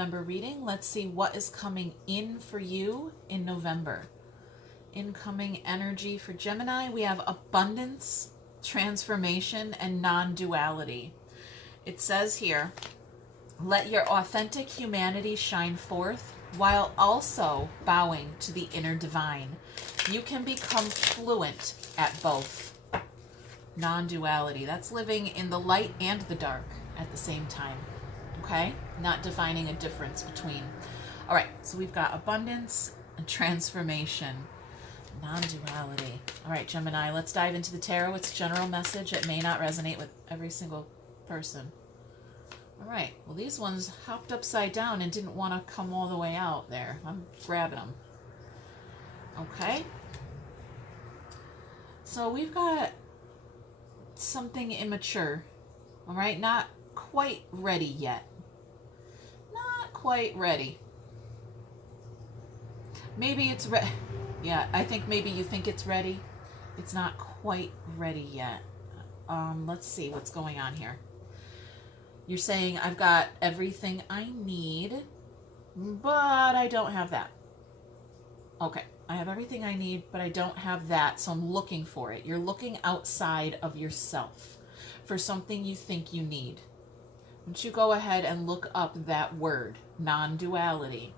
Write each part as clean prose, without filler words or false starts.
November reading. Let's see what is coming in for you in November. Incoming energy for Gemini. We have abundance, transformation, and non-duality. It says here, let your authentic humanity shine forth while also bowing to the inner divine. You can become fluent at both. Non-duality. That's living in the light and the dark at the same time. Okay? Not defining a difference between. All right, so we've got abundance and transformation. Non-duality. All right, Gemini, let's dive into the tarot. It's general message. It may not resonate with every single person. All right, well, these ones hopped upside down and didn't want to come all the way out there. I'm grabbing them. Okay. So we've got something immature. All right, not quite ready yet. Not quite ready. Maybe it's ready. Yeah, I think maybe you think it's ready. It's not quite ready yet. Let's see what's going on here. You're saying, I've got everything I need, but I don't have that. Okay, I have everything I need, but I don't have that, so I'm looking for it. You're looking outside of yourself for something you think you need. Why don't you go ahead and look up that word, non-duality.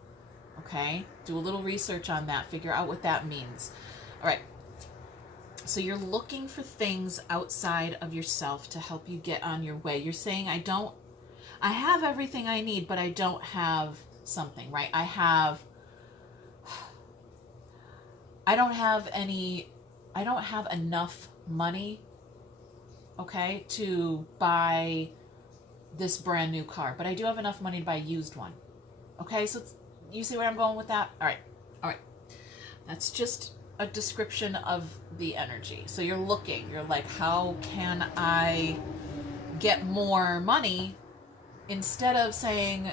Okay, do a little research on that, figure out what that means. All right, so you're looking for things outside of yourself to help you get on your way. You're saying, I have everything I need, but I don't have something, right? I don't have enough money, okay, to buy this brand new car, but I do have enough money to buy a used one. Okay, so you see where I'm going with that? All right. That's just a description of the energy. So you're looking, you're like, how can I get more money instead of saying,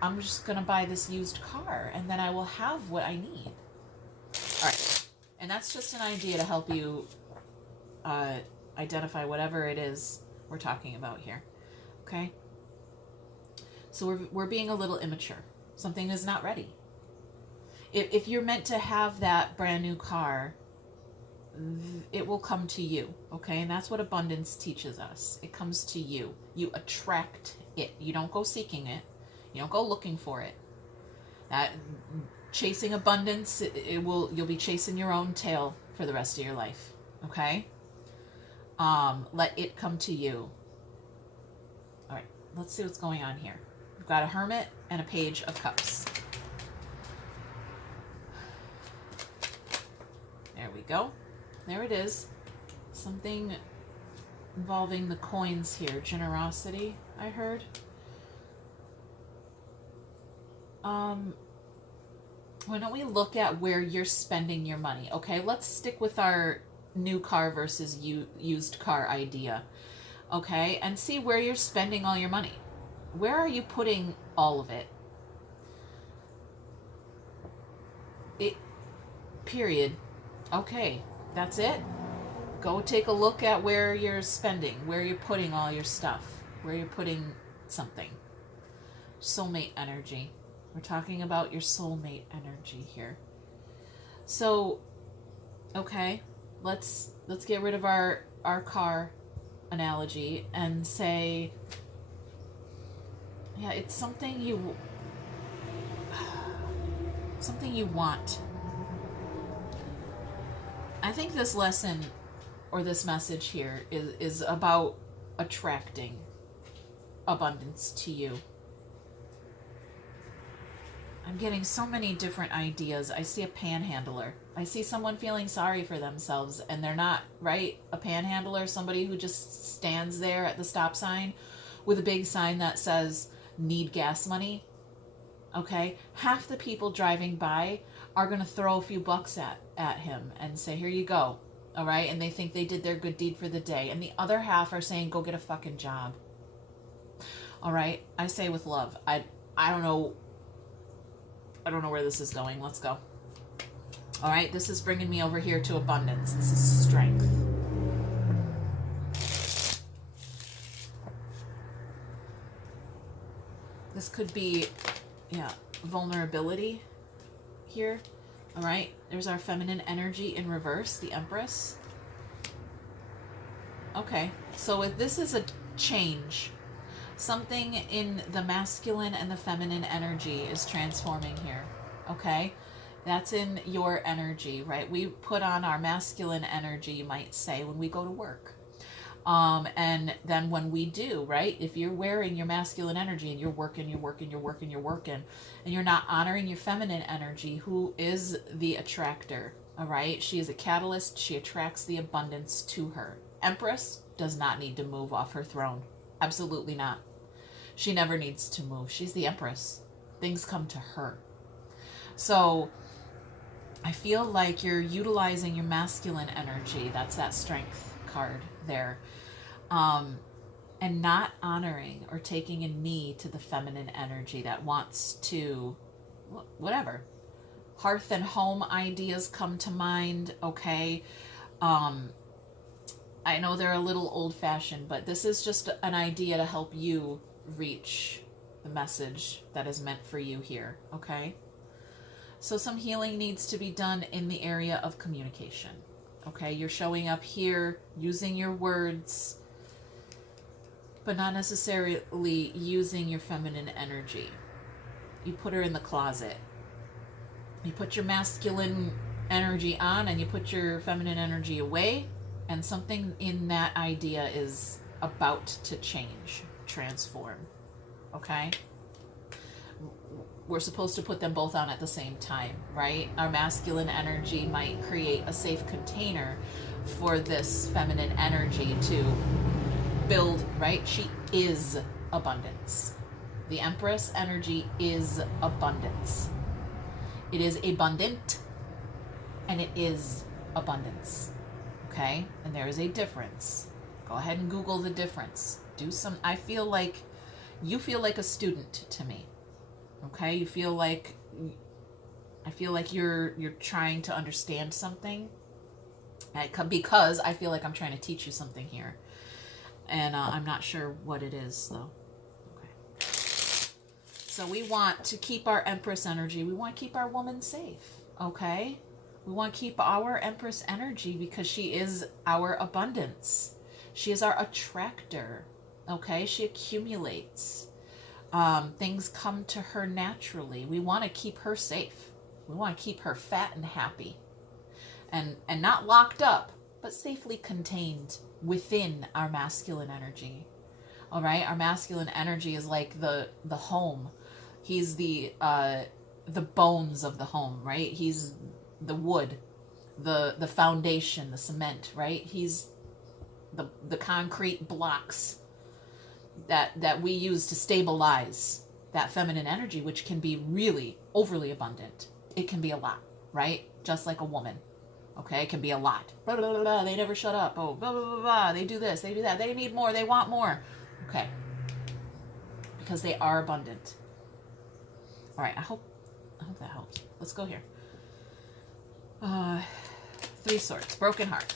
I'm just going to buy this used car and then I will have what I need. All right. And that's just an idea to help you identify whatever it is we're talking about here. Okay. So we're being a little immature. Something is not ready. If you're meant to have that brand new car, it will come to you, okay? And that's what abundance teaches us. It comes to you. You attract it. You don't go seeking it. You don't go looking for it. That chasing abundance, you'll be chasing your own tail for the rest of your life, okay? Let it come to you. All right, let's see what's going on here. We've got a Hermit and a Page of Cups. There we go. There it is. Something involving the coins here. Generosity, I heard. Why don't we look at where you're spending your money? Okay, let's stick with our new car versus used car idea. Okay, and see where you're spending all your money. Where are you putting all of it? Period. Okay, that's it. Go take a look at where you're spending, where you're putting all your stuff, where you're putting something. Soulmate energy. We're talking about your soulmate energy here. So, okay, let's get rid of our car analogy and say, yeah, it's something you want. I think this lesson or this message here is about attracting abundance to you. I'm getting so many different ideas. I see a panhandler. I see someone feeling sorry for themselves and they're not, right? A panhandler, somebody who just stands there at the stop sign with a big sign that says, need gas money. Okay? Half the people driving by are going to throw a few bucks at him and say, here you go. All right? And they think they did their good deed for the day. And the other half are saying, go get a fucking job. All right? I say with love. I don't know where this is going. Let's go. All right? This is bringing me over here to abundance. This is strength. This could be yeah, vulnerability here. All right, there's our feminine energy in reverse, the Empress. Okay, so if this is a change, something in the masculine and the feminine energy is transforming here. Okay, that's in your energy, right? We put on our masculine energy, you might say, when we go to work. And then when we do, right, if you're wearing your masculine energy and you're working, and you're not honoring your feminine energy, who is the attractor, all right? She is a catalyst. She attracts the abundance to her. Empress does not need to move off her throne. Absolutely not. She never needs to move. She's the Empress. Things come to her. So I feel like you're utilizing your masculine energy. That's that strength card there, and not honoring or taking a knee to the feminine energy that wants to, whatever, hearth and home ideas come to mind. Okay, I know they're a little old-fashioned, but this is just an idea to help you reach the message that is meant for you here. Okay, so some healing needs to be done in the area of communication. Okay, you're showing up here using your words, but not necessarily using your feminine energy. You put her in the closet. You put your masculine energy on and you put your feminine energy away, and something in that idea is about to change, transform. Okay? We're supposed to put them both on at the same time, right? Our masculine energy might create a safe container for this feminine energy to build, right? She is abundance. The Empress energy is abundance. It is abundant and it is abundance. Okay? And there is a difference. Go ahead and Google the difference. I feel like you feel like a student to me. Okay, I feel like you're trying to understand something, because I feel like I'm trying to teach you something here, and I'm not sure what it is though. Okay, so we want to keep our Empress energy. We want to keep our woman safe. Okay, we want to keep our Empress energy because she is our abundance. She is our attractor. Okay, she accumulates. Things come to her naturally. We want to keep her safe. We want to keep her fat and happy, and not locked up, but safely contained within our masculine energy. All right, our masculine energy is like the home. He's the bones of the home, right? He's the wood, the foundation, the cement, right? He's the concrete blocks that we use to stabilize that feminine energy, which can be really overly abundant. It can be a lot, right? Just like a woman. Okay, it can be a lot. Blah, blah, blah, blah. They never shut up. Oh, blah, blah, blah, blah. They do this, they do that. They need more, they want more. Okay. Because they are abundant. All right, I hope that helps. Let's go here. 3 Swords, broken heart.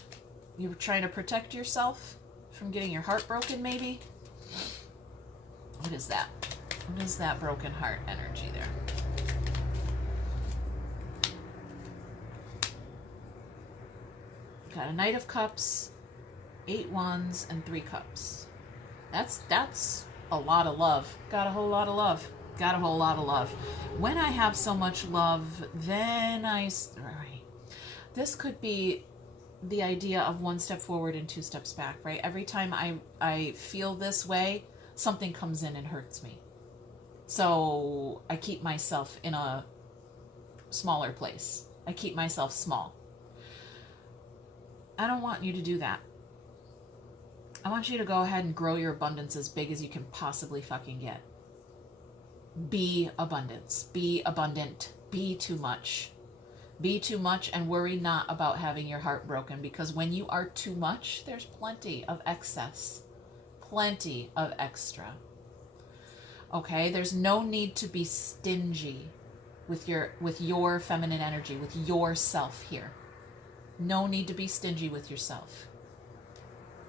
You were trying to protect yourself from getting your heart broken, maybe? What is that? What is that broken heart energy there? Got a Knight of Cups, 8 Wands, and 3 Cups. That's a lot of love. Got a whole lot of love. Got a whole lot of love. When I have so much love, then right. This could be the idea of 1 step forward and 2 steps back, right? Every time I feel this way, something comes in and hurts me. So I keep myself in a smaller place. I keep myself small. I don't want you to do that. I want you to go ahead and grow your abundance as big as you can possibly fucking get. Be abundance. Be abundant. Be too much. Be too much and worry not about having your heart broken, because when you are too much, there's plenty of excess. Plenty of extra. Okay? There's no need to be stingy with your feminine energy, with yourself here. No need to be stingy with yourself.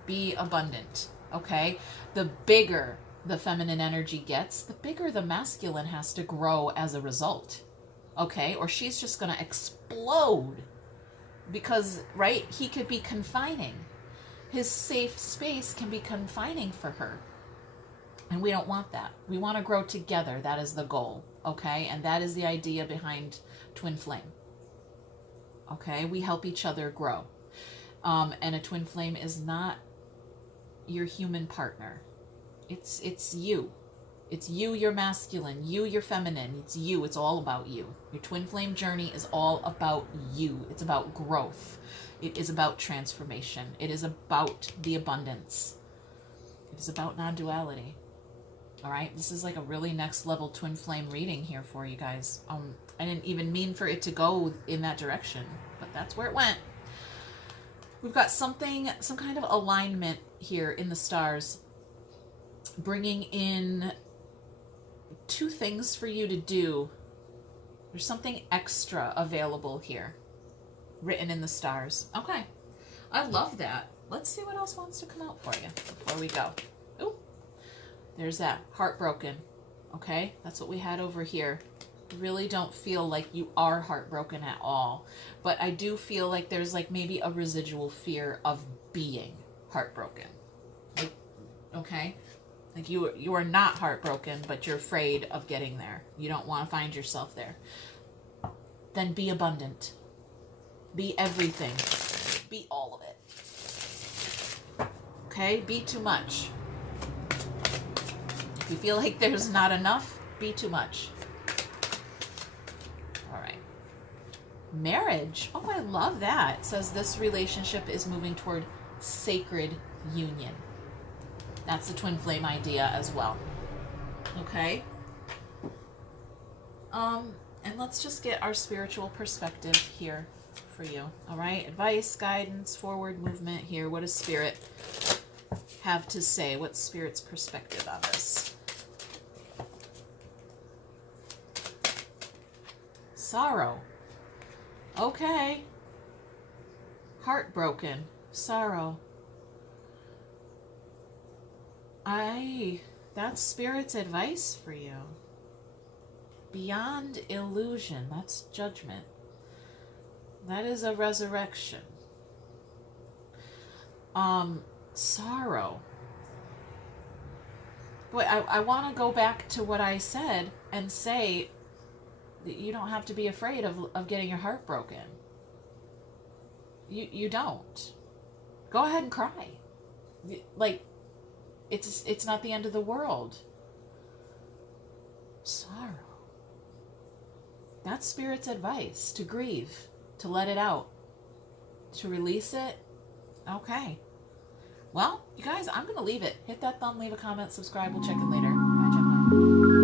Be abundant. Okay? The bigger the feminine energy gets, the bigger the masculine has to grow as a result. Okay? Or she's just going to explode because, right, he could be confining. His safe space can be confining for her. And we don't want that. We want to grow together. That is the goal. Okay? And that is the idea behind Twin Flame. Okay? We help each other grow. And a twin flame is not your human partner. It's you. It's you, you're masculine. You, you're feminine. It's you. It's all about you. Your twin flame journey is all about you. It's about growth. It is about transformation. It is about the abundance. It is about non-duality. All right? This is like a really next level twin flame reading here for you guys. I didn't even mean for it to go in that direction, but that's where it went. We've got some kind of alignment here in the stars, bringing in two things for you to do. There's something extra available here, written in the stars. Okay, I love that. Let's see what else wants to come out for you before we go. Ooh, there's that, heartbroken. Okay, that's what we had over here. Really don't feel like you are heartbroken at all, but I do feel like there's like maybe a residual fear of being heartbroken. Like, okay, like you are not heartbroken, but you're afraid of getting there. You don't want to find yourself there. Then be abundant. Be everything. Be all of it. Okay, be too much. If you feel like there's not enough, be too much. Marriage. Oh, I love that. It says this relationship is moving toward sacred union. That's the twin flame idea as well. Okay. And let's just get our spiritual perspective here for you. All right. Advice, guidance, forward movement here. What does Spirit have to say? What's Spirit's perspective on this? Sorrow. Okay. Heartbroken. Sorrow. That's Spirit's advice for you. Beyond illusion. That's judgment. That is a resurrection. Sorrow. Boy, I want to go back to what I said and say you don't have to be afraid of getting your heart broken. You don't. Go ahead and cry. Like, it's not the end of the world. Sorrow. That's Spirit's advice. To grieve. To let it out. To release it. Okay. Well, you guys, I'm going to leave it. Hit that thumb, leave a comment, subscribe. We'll check in later. Bye, Gemini.